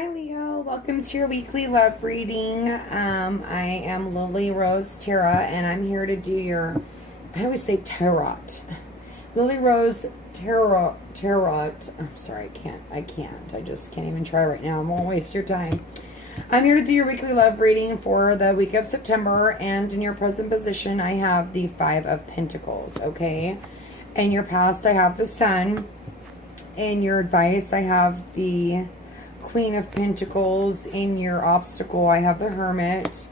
Hi Leo, welcome to your weekly love reading. I am Lillyrosetarot and I'm here to do your, I always say tarot. Lillyrosetarot. I'm sorry, I can't. I just can't even try right now. I won't waste your time. I'm here to do your weekly love reading for the week of September, and in your present position, I have the Five of Pentacles, okay? In your past, I have the Sun. In your advice, I have the Queen of Pentacles. In your obstacle, I have the Hermit.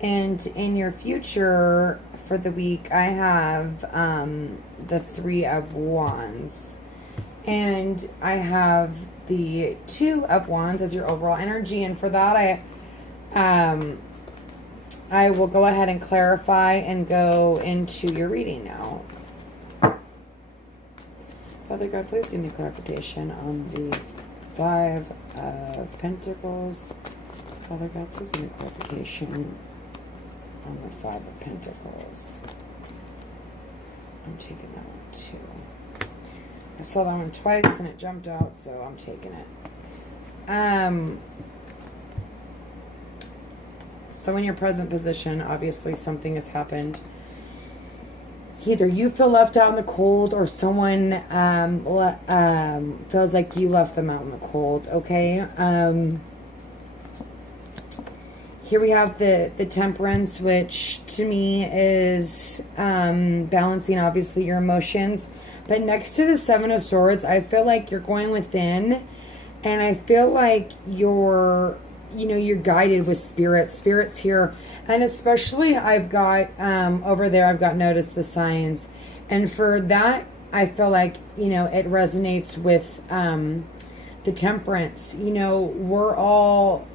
And in your future for the week, I have the Three of Wands. And I have the Two of Wands as your overall energy. And for that, I will go ahead and clarify and go into your reading now. Father God, please give me clarification on the Five of Pentacles. Father God, please give me clarification on the Five of Pentacles. I'm taking that one too. I saw that one twice and it jumped out, so I'm taking it. So in your present position, obviously something has happened. Either you feel left out in the cold, or someone feels like you left them out in the cold, okay? Here we have the Temperance, which to me is balancing, obviously, your emotions. But next to the Seven of Swords, I feel like you're going within, and I feel like you're guided with spirits here. And especially I've got over there, I've got noticed the signs. And for that, I feel like, it resonates with the Temperance. We're all,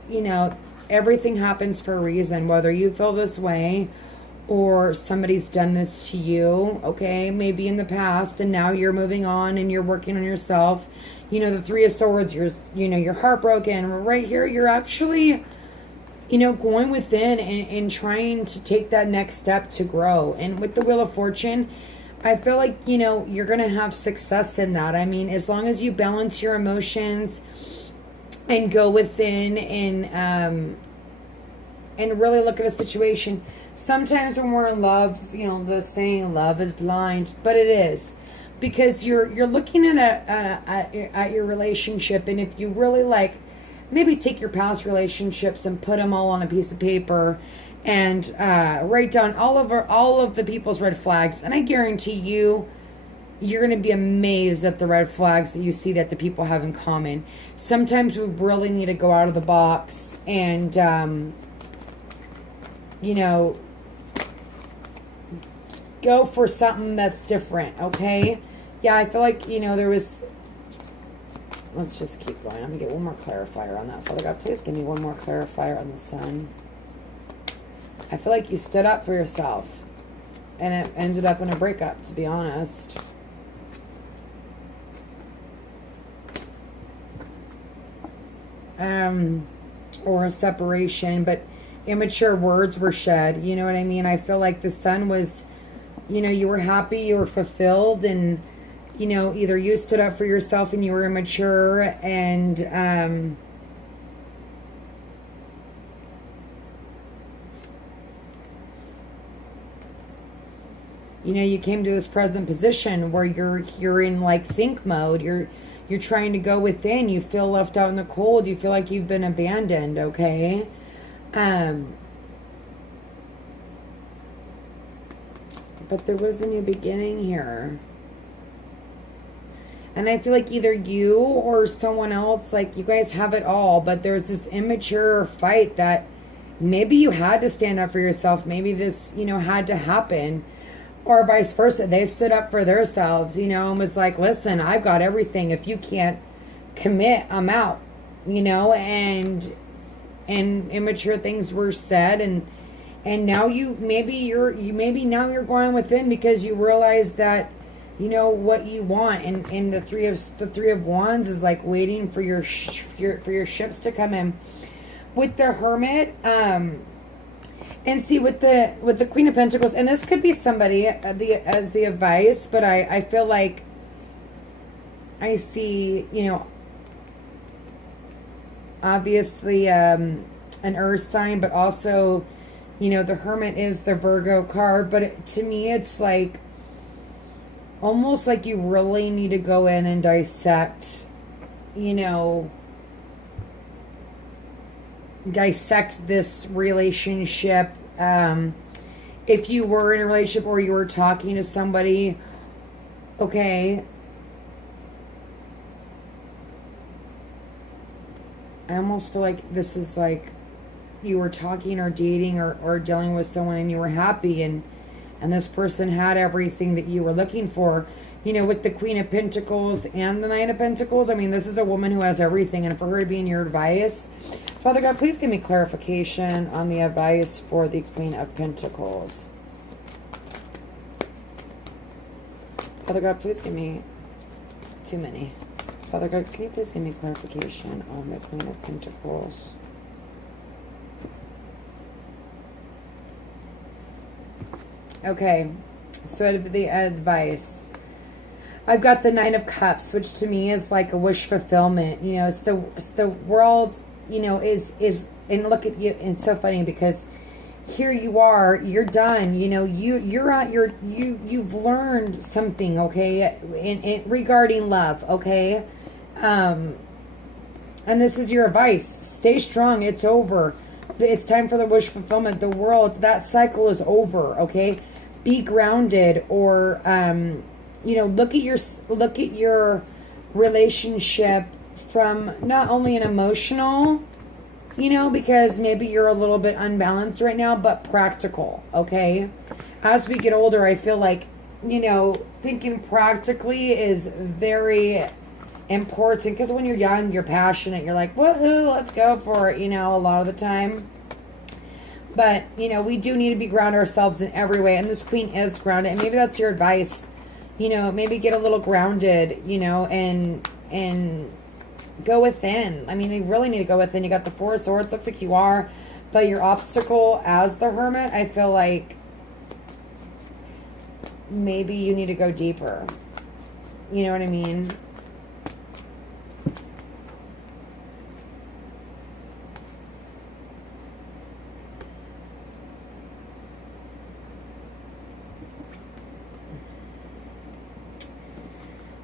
everything happens for a reason, whether you feel this way or somebody's done this to you, okay? Maybe in the past, and now you're moving on and you're working on yourself. The Three of Swords, you're heartbroken. Right here, you're actually, going within and trying to take that next step to grow. And with the Wheel of Fortune, I feel like, you're going to have success in that. I mean, as long as you balance your emotions and go within and really look at a situation. Sometimes when we're in love, the saying love is blind, but it is. Because you're looking at your relationship, and if you really maybe take your past relationships and put them all on a piece of paper and write down all of the people's red flags, and I guarantee you're going to be amazed at the red flags that you see that the people have in common. Sometimes we really need to go out of the box and go for something that's different, okay? Yeah, I feel like, there was... Let's just keep going. I'm going to get one more clarifier on that. Father God, please give me one more clarifier on the Sun. I feel like you stood up for yourself. And it ended up in a breakup, to be honest. Or a separation. But immature words were shed. You know what I mean? I feel like the Sun was... you were happy, you were fulfilled, and, either you stood up for yourself and you were immature, and, you came to this present position where you're in, think mode. You're trying to go within. You feel left out in the cold. You feel like you've been abandoned, okay? But there was a new beginning here. And I feel like either you or someone else, you guys have it all, but there's this immature fight that maybe you had to stand up for yourself. Maybe this, had to happen. Or vice versa. They stood up for themselves, and was like, listen, I've got everything. If you can't commit, I'm out, and immature things were said, and now maybe now you're going within because you realize that what you want, and the three of Wands is waiting for your ships to come in. With the Hermit, and see with the Queen of Pentacles, and this could be somebody as the advice, but I feel like I see obviously an earth sign, but also, you know, the Hermit is the Virgo card. But to me, it's like almost like you really need to go in and dissect, you know, dissect this relationship. If you were in a relationship or you were talking to somebody, okay, I almost feel like this is like you were talking or dating or dealing with someone and you were happy, and this person had everything that you were looking for. You know, with the Queen of Pentacles and the Nine of Pentacles, I mean, this is a woman who has everything. And for her to be in your advice, Father God, please give me clarification on the advice for the Queen of Pentacles. Father God, please give me too many. Father God, can you please give me clarification on the Queen of Pentacles? Okay, so the advice. I've got the Nine of Cups, which to me is like a wish fulfillment. You know, it's the world, you know, is and look at you, and it's so funny because here you are, you're done, you know, you've learned something, okay, in regarding love, okay? And this is your advice. Stay strong. It's over. It's time for the wish fulfillment. The world, that cycle is over, okay? Be grounded, or you know, look at your relationship from not only an emotional, you know, because maybe you're a little bit unbalanced right now, but practical, okay? As we get older, I feel like, you know, thinking practically is very important, because when you're young, you're passionate, you're like, woohoo, let's go for it, you know, a lot of the time. But, you know, we do need to be ground ourselves in every way, and this Queen is grounded, and maybe that's your advice. You know, maybe get a little grounded, you know, and go within. I mean, you really need to go within. You got the Four of Swords, looks like you are, but your obstacle as the Hermit, I feel like maybe you need to go deeper. You know what I mean?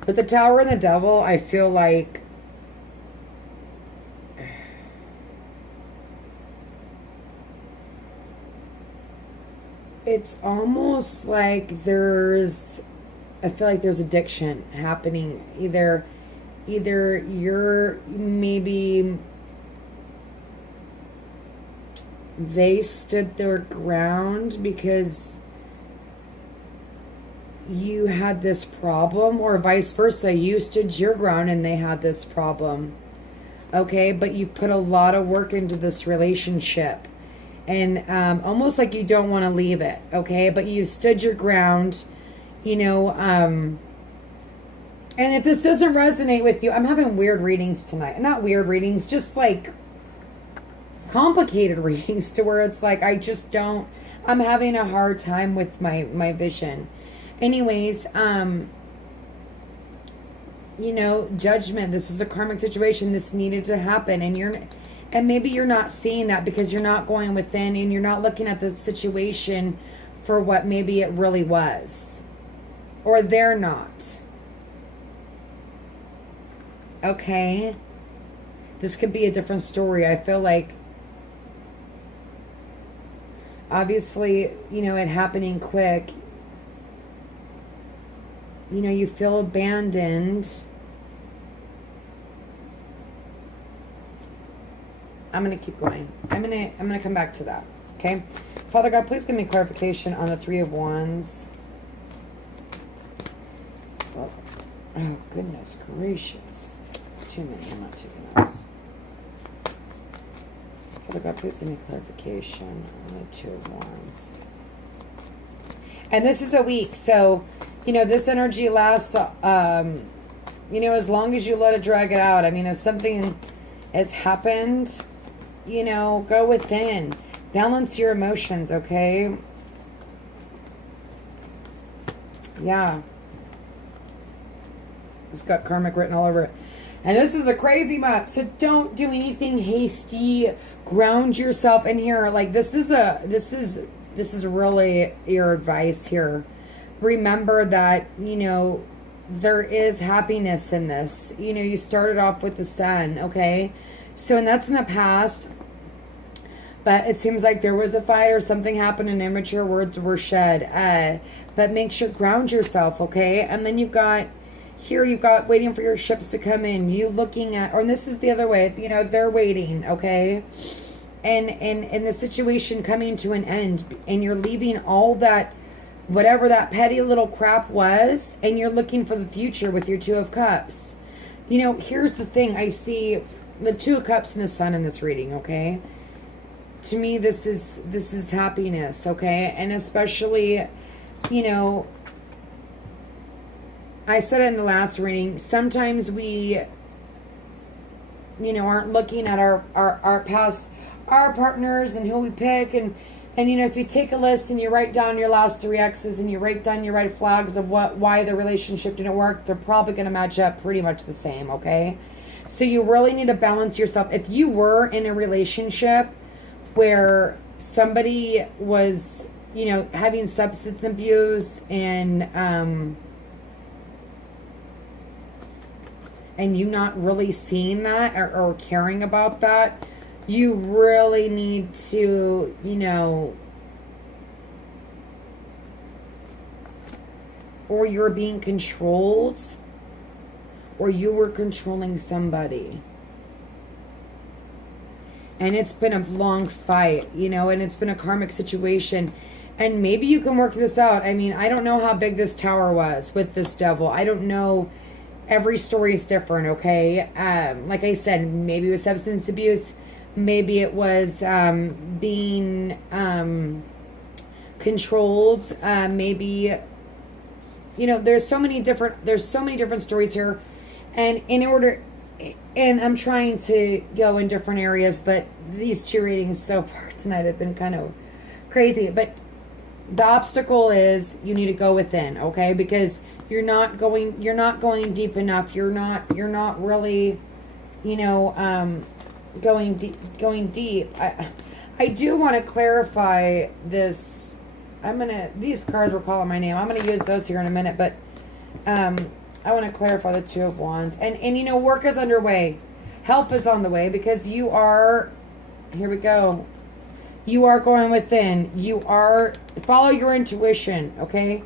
With the Tower and the Devil, I feel like it's almost like I feel like there's addiction happening. Either you're maybe they stood their ground because you had this problem, or vice versa, you stood your ground and they had this problem, okay? But you've put a lot of work into this relationship, and almost like you don't want to leave it, okay? But you stood your ground, you know. And if this doesn't resonate with you, I'm having weird readings tonight. Not weird readings, just like complicated readings, to where it's like I'm having a hard time with my vision. Anyways, you know, judgment. This is a karmic situation. This needed to happen, and maybe you're not seeing that because you're not going within, and you're not looking at the situation for what maybe it really was, or they're not. Okay, this could be a different story. I feel like, obviously, you know, it happening quick. You know, you feel abandoned. I'm going to keep going. I'm going to come back to that. Okay? Father God, please give me clarification on the Three of Wands. Oh, goodness gracious. Too many. I'm not taking those. Father God, please give me clarification on the Two of Wands. And this is a week, so, you know, this energy lasts, you know, as long as you let it drag it out. I mean, if something has happened, you know, go within. Balance your emotions, okay? Yeah. It's got karmic written all over it. And this is a crazy month. So don't do anything hasty. Ground yourself in here. Like this is really your advice here. Remember that, there is happiness in this. You started off with the sun, okay? So, and that's in the past. But it seems like there was a fight or something happened and immature words were shed. But make sure, ground yourself, okay? And then you've got waiting for your ships to come in. You looking at, or this is the other way, they're waiting, okay? And the situation coming to an end. And you're leaving all that, whatever that petty little crap was, and you're looking for the future with your Two of Cups. Here's the thing. I see the Two of Cups and the Sun in this reading, okay? To me, this is happiness, okay? And especially, I said it in the last reading, sometimes we, aren't looking at our past, our partners and who we pick, and if you take a list and you write down your last 3 exes and you write down your red flags of why the relationship didn't work, they're probably going to match up pretty much the same, okay? So you really need to balance yourself. If you were in a relationship where somebody was, having substance abuse and you not really seeing that or caring about that, you really need to, or you're being controlled, or you were controlling somebody. And it's been a long fight, and it's been a karmic situation. And maybe you can work this out. I mean, I don't know how big this tower was with this devil. I don't know. Every story is different, okay? Like I said, maybe it was substance abuse. Maybe it was being controlled. Maybe, there's so many different stories here. And and I'm trying to go in different areas, but these 2 readings so far tonight have been kind of crazy. But the obstacle is you need to go within, okay? Because you're not going deep enough. You're not really, going deep. I do want to clarify this. These cards were calling my name. I'm gonna use those here in a minute, but I want to clarify the Two of Wands. And work is underway. Help is on the way because you are, here we go. You are going within. Follow your intuition, okay?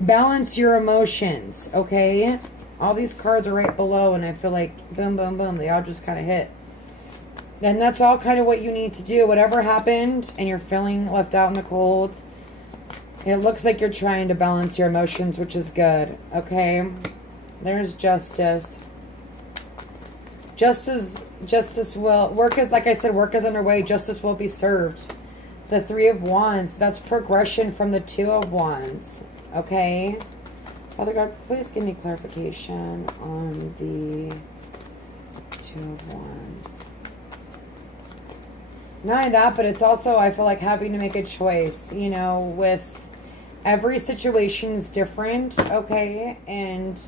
Balance your emotions, okay? All these cards are right below and I feel like boom, boom, boom. They all just kind of hit. And that's all kind of what you need to do. Whatever happened and you're feeling left out in the cold, it looks like you're trying to balance your emotions, which is good, okay? There's justice. Justice will, like I said, work is underway. Justice will be served. The Three of Wands, that's progression from the Two of Wands, okay? Father God, please give me clarification on the Two of Wands. Not only that, but it's also, I feel like, having to make a choice, with every situation is different, okay? And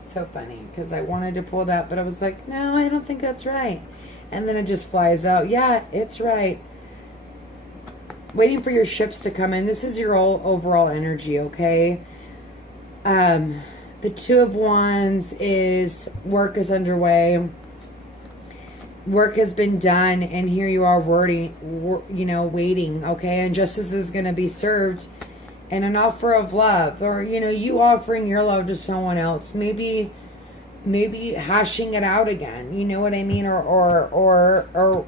so funny because I wanted to pull that, but I was like, no, I don't think that's right. And then it just flies out. Yeah, it's right. Waiting for your ships to come in. This is your overall energy, okay? The Two of Wands is work is underway. Work has been done, and here you are waiting, okay? And justice is going to be served. And an offer of love, or, you offering your love to someone else. Maybe hashing it out again. You know what I mean? Or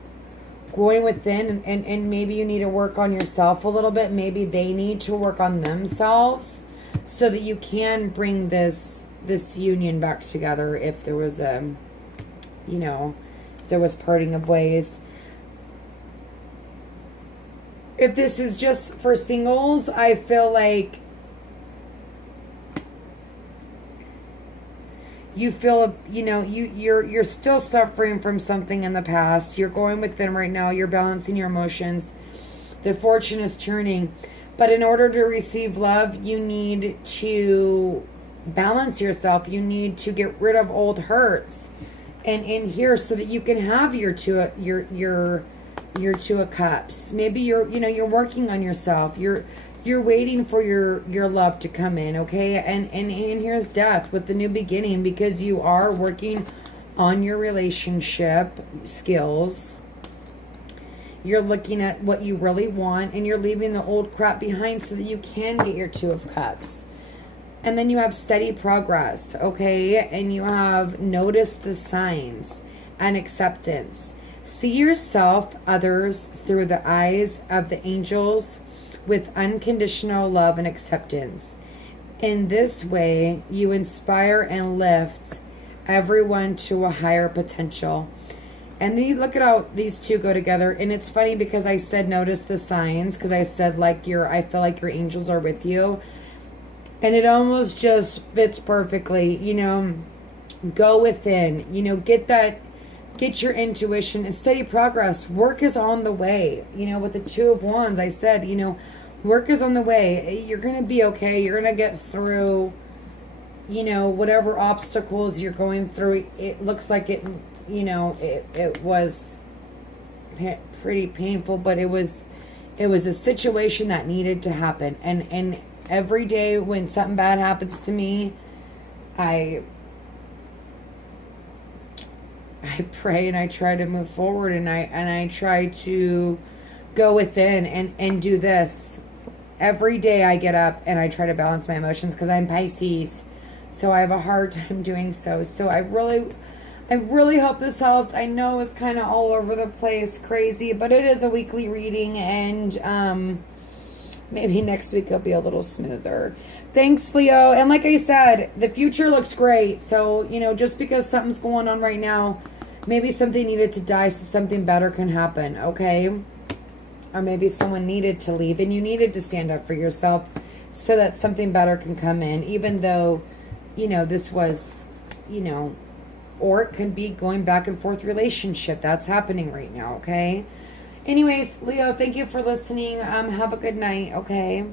going within and maybe you need to work on yourself a little bit. Maybe they need to work on themselves so that you can bring this union back together if there was if there was parting of ways. If this is just for singles, I feel like you feel, you're still suffering from something in the past. You're going within right now. You're balancing your emotions. The fortune is turning. But in order to receive love, you need to balance yourself. You need to get rid of old hurts and in here so that you can have your two of cups. Maybe you're working on yourself. You're waiting for your love to come in, okay? And here's death with the new beginning, because you are working on your relationship skills. You're looking at what you really want, and you're leaving the old crap behind so that you can get your two of cups. And then you have steady progress, okay? And you have noticed the signs and acceptance. See yourself, others, through the eyes of the angels with unconditional love and acceptance. In this way, you inspire and lift everyone to a higher potential. And then you look at how these two go together. And it's funny because I said notice the signs, because I said I feel like your angels are with you. And it almost just fits perfectly. Go within, get your intuition and steady progress. Work is on the way. With the Two of Wands, I said, work is on the way. You're going to be okay. You're going to get through, whatever obstacles you're going through. It looks like it was pretty painful, but it was a situation that needed to happen. And every day when something bad happens to me, I pray and I try to move forward, and I try to go within and do this. Every day I get up and I try to balance my emotions, because I'm Pisces, so I have a hard time doing so. So I really hope this helped. I know it's kind of all over the place, crazy, but it is a weekly reading, and maybe next week it'll be a little smoother. Thanks, Leo. And like I said, the future looks great. So, just because something's going on right now, maybe something needed to die so something better can happen, okay? Or maybe someone needed to leave and you needed to stand up for yourself so that something better can come in, even though, this was, or it could be going back and forth relationship. That's happening right now, okay? Anyways, Leo, thank you for listening. Have a good night, okay?